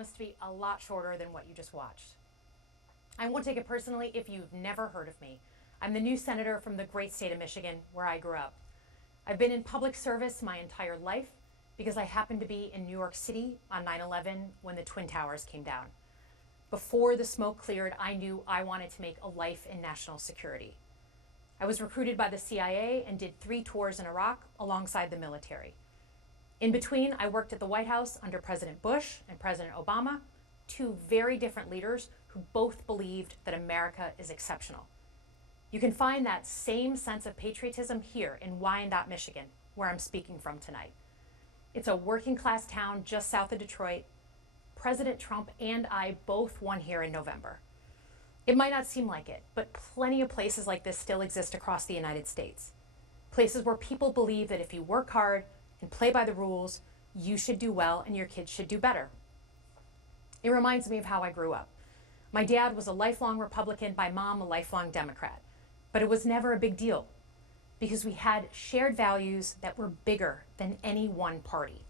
promised to be a lot shorter than what you just watched. I won't take it personally if you've never heard of me. I'm the new senator from the great state of Michigan, where I grew up. I've been in public service my entire life because I happened to be in New York City on 9/11 when the Twin Towers came down. Before the smoke cleared, I knew I wanted to make a life in national security. I was recruited by the CIA and did 3 tours in Iraq alongside the military. In between, I worked at the White House under President Bush and President Obama, 2 very different leaders who both believed that America is exceptional. You can find that same sense of patriotism here in Wyandotte, Michigan, where I'm speaking from tonight. It's a working class town just south of Detroit. President Trump and I both won here in November. It might not seem like it, but plenty of places like this still exist across the United States. Places where people believe that if you work hard and play by the rules, you should do well and your kids should do better. It reminds me of how I grew up. My dad was a lifelong Republican, my mom a lifelong Democrat. But it was never a big deal because we had shared values that were bigger than any one party.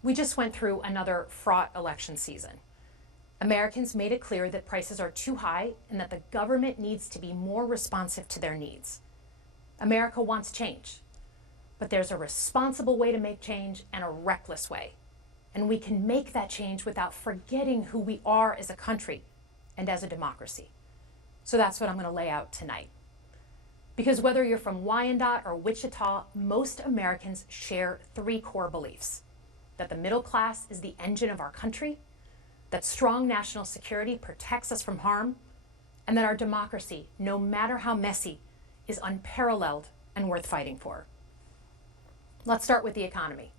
We just went through another fraught election season. Americans made it clear that prices are too high and that the government needs to be more responsive to their needs. America wants change, but there's a responsible way to make change and a reckless way. And we can make that change without forgetting who we are as a country and as a democracy. So that's what I'm going to lay out tonight. Because whether you're from Wyandotte or Wichita, most Americans share 3 core beliefs: that the middle class is the engine of our country, that strong national security protects us from harm, and that our democracy, no matter how messy, is unparalleled and worth fighting for. Let's start with the economy.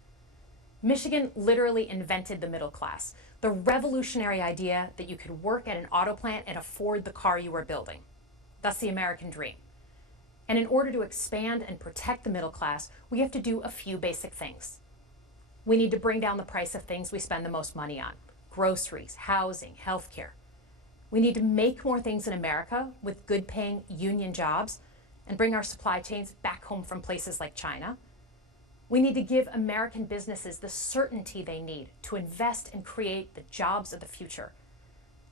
Michigan literally invented the middle class, the revolutionary idea that you could work at an auto plant and afford the car you were building. That's the American dream. And in order to expand and protect the middle class, we have to do a few basic things. We need to bring down the price of things we spend the most money on: groceries, housing, healthcare. We need to make more things in America with good-paying union jobs and bring our supply chains back home from places like China. We need to give American businesses the certainty they need to invest and create the jobs of the future.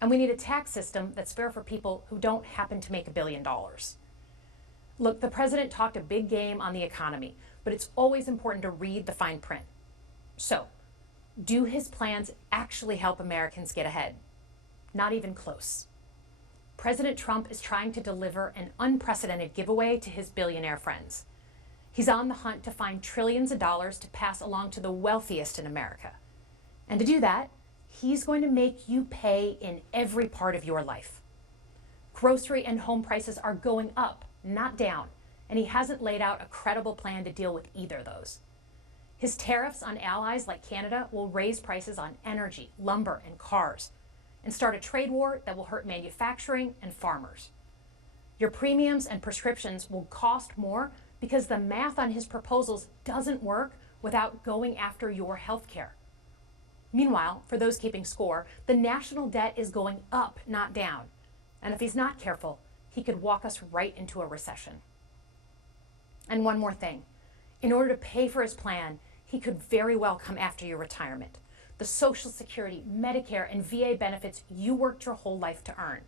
And we need a tax system that's fair for people who don't happen to make $1 billion. Look, the president talked a big game on the economy, but it's always important to read the fine print. So, do his plans actually help Americans get ahead? Not even close. President Trump is trying to deliver an unprecedented giveaway to his billionaire friends. He's on the hunt to find trillions of dollars to pass along to the wealthiest in America. And to do that, he's going to make you pay in every part of your life. Grocery and home prices are going up, not down, and he hasn't laid out a credible plan to deal with either of those. His tariffs on allies like Canada will raise prices on energy, lumber, and cars, and start a trade war that will hurt manufacturing and farmers. Your premiums and prescriptions will cost more because the math on his proposals doesn't work without going after your health care. Meanwhile, for those keeping score, the national debt is going up, not down. And if he's not careful, he could walk us right into a recession. And one more thing. In order to pay for his plan, he could very well come after your retirement, the Social Security, Medicare, and VA benefits you worked your whole life to earn.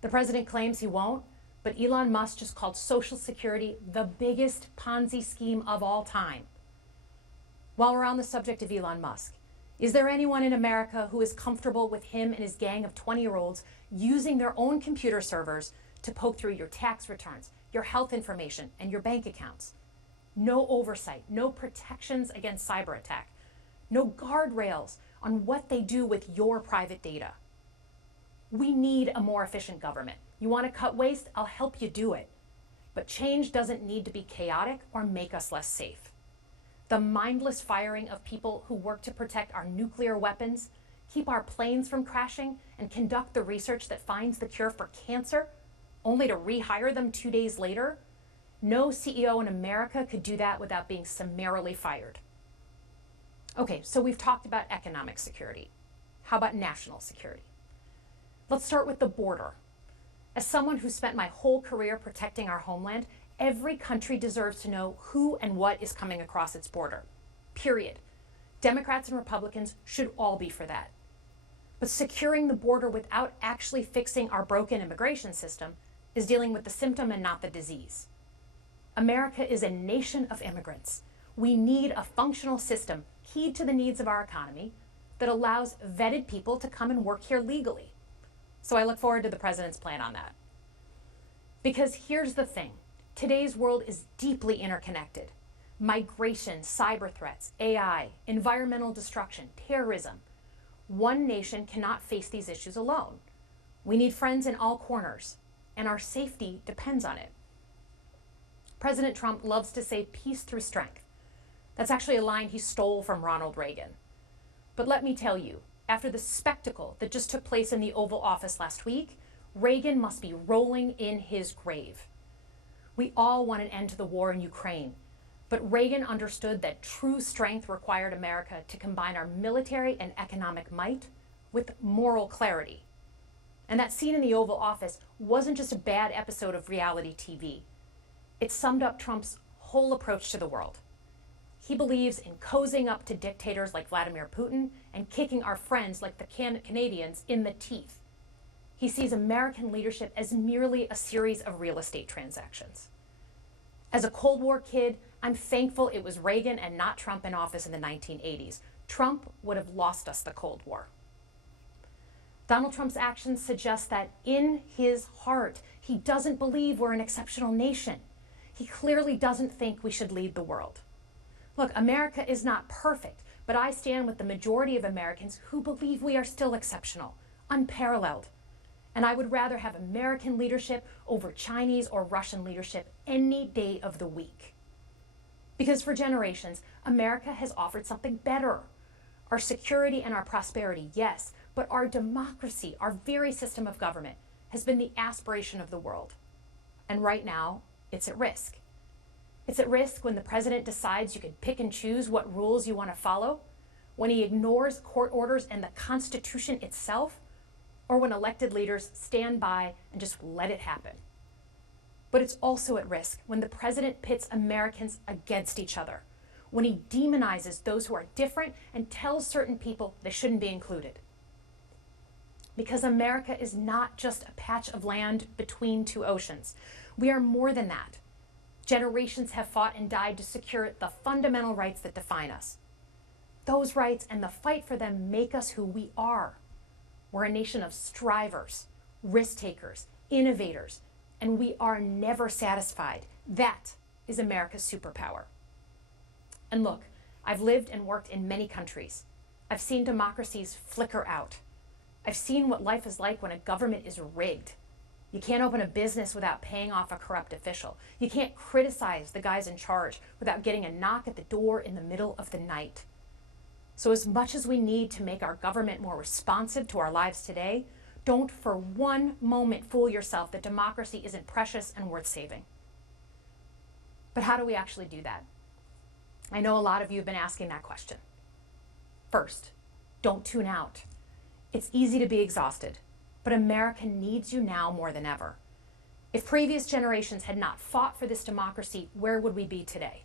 The president claims he won't, but Elon Musk just called Social Security the biggest Ponzi scheme of all time. While we're on the subject of Elon Musk, is there anyone in America who is comfortable with him and his gang of 20-year-olds using their own computer servers to poke through your tax returns, your health information, and your bank accounts? No oversight, no protections against cyber attack, no guardrails on what they do with your private data. We need a more efficient government. You want to cut waste? I'll help you do it. But change doesn't need to be chaotic or make us less safe. The mindless firing of people who work to protect our nuclear weapons, keep our planes from crashing, and conduct the research that finds the cure for cancer, only to rehire them 2 days later? No CEO in America could do that without being summarily fired. Okay, so we've talked about economic security. How about national security? Let's start with the border. As someone who spent my whole career protecting our homeland, every country deserves to know who and what is coming across its border. Period. Democrats and Republicans should all be for that. But securing the border without actually fixing our broken immigration system is dealing with the symptom and not the disease. America is a nation of immigrants. We need a functional system keyed to the needs of our economy that allows vetted people to come and work here legally. So I look forward to the president's plan on that. Because here's the thing, today's world is deeply interconnected. Migration, cyber threats, AI, environmental destruction, terrorism. One nation cannot face these issues alone. We need friends in all corners, and our safety depends on it. President Trump loves to say peace through strength. That's actually a line he stole from Ronald Reagan. But let me tell you, after the spectacle that just took place in the Oval Office last week, Reagan must be rolling in his grave. We all want an end to the war in Ukraine, but Reagan understood that true strength required America to combine our military and economic might with moral clarity. And that scene in the Oval Office wasn't just a bad episode of reality TV. It summed up Trump's whole approach to the world. He believes in cozying up to dictators like Vladimir Putin and kicking our friends like the Canadians in the teeth. He sees American leadership as merely a series of real estate transactions. As a Cold War kid, I'm thankful it was Reagan and not Trump in office in the 1980s. Trump would have lost us the Cold War. Donald Trump's actions suggest that in his heart, he doesn't believe we're an exceptional nation. He clearly doesn't think we should lead the world. Look, America is not perfect, but I stand with the majority of Americans who believe we are still exceptional, unparalleled. And I would rather have American leadership over Chinese or Russian leadership any day of the week. Because for generations, America has offered something better. Our security and our prosperity, yes, but our democracy, our very system of government, has been the aspiration of the world. And right now, it's at risk. It's at risk when the president decides you can pick and choose what rules you want to follow, when he ignores court orders and the Constitution itself, or when elected leaders stand by and just let it happen. But it's also at risk when the president pits Americans against each other, when he demonizes those who are different and tells certain people they shouldn't be included. Because America is not just a patch of land between two oceans. We are more than that. Generations have fought and died to secure the fundamental rights that define us. Those rights and the fight for them make us who we are. We're a nation of strivers, risk takers, innovators, and we are never satisfied. That is America's superpower. And look, I've lived and worked in many countries. I've seen democracies flicker out. I've seen what life is like when a government is rigged. You can't open a business without paying off a corrupt official. You can't criticize the guys in charge without getting a knock at the door in the middle of the night. So as much as we need to make our government more responsive to our lives today, don't for one moment fool yourself that democracy isn't precious and worth saving. But how do we actually do that? I know a lot of you have been asking that question. First, don't tune out. It's easy to be exhausted, but America needs you now more than ever. If previous generations had not fought for this democracy, where would we be today?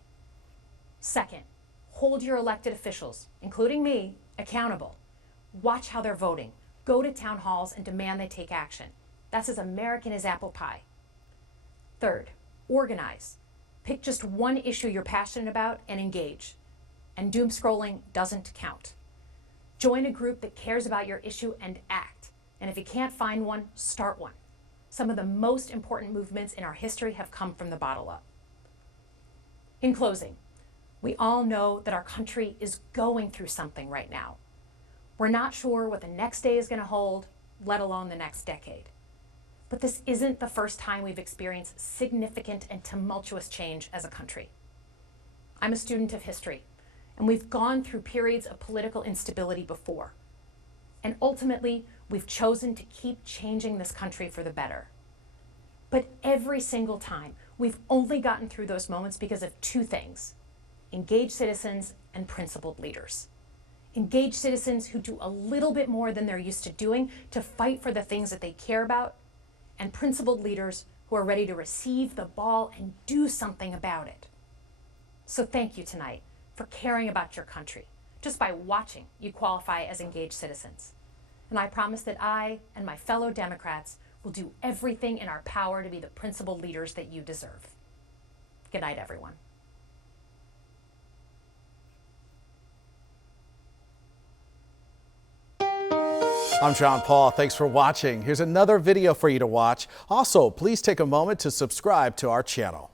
Second, hold your elected officials, including me, accountable. Watch how they're voting. Go to town halls and demand they take action. That's as American as apple pie. Third, organize. Pick just one issue you're passionate about and engage. And doom scrolling doesn't count. Join a group that cares about your issue and act. And if you can't find one, start one. Some of the most important movements in our history have come from the bottom up. In closing, we all know that our country is going through something right now. We're not sure what the next day is going to hold, let alone the next decade. But this isn't the first time we've experienced significant and tumultuous change as a country. I'm a student of history, and we've gone through periods of political instability before. And ultimately, we've chosen to keep changing this country for the better. But every single time, we've only gotten through those moments because of two things: engaged citizens and principled leaders. Engaged citizens who do a little bit more than they're used to doing to fight for the things that they care about, and principled leaders who are ready to receive the ball and do something about it. So thank you tonight for caring about your country, Just by watching, you qualify as engaged citizens. And I promise that I and my fellow Democrats will do everything in our power to be the principled leaders that you deserve. Good night, everyone. I'm John Paul. Thanks for watching. Here's another video for you to watch. Also, please take a moment to subscribe to our channel.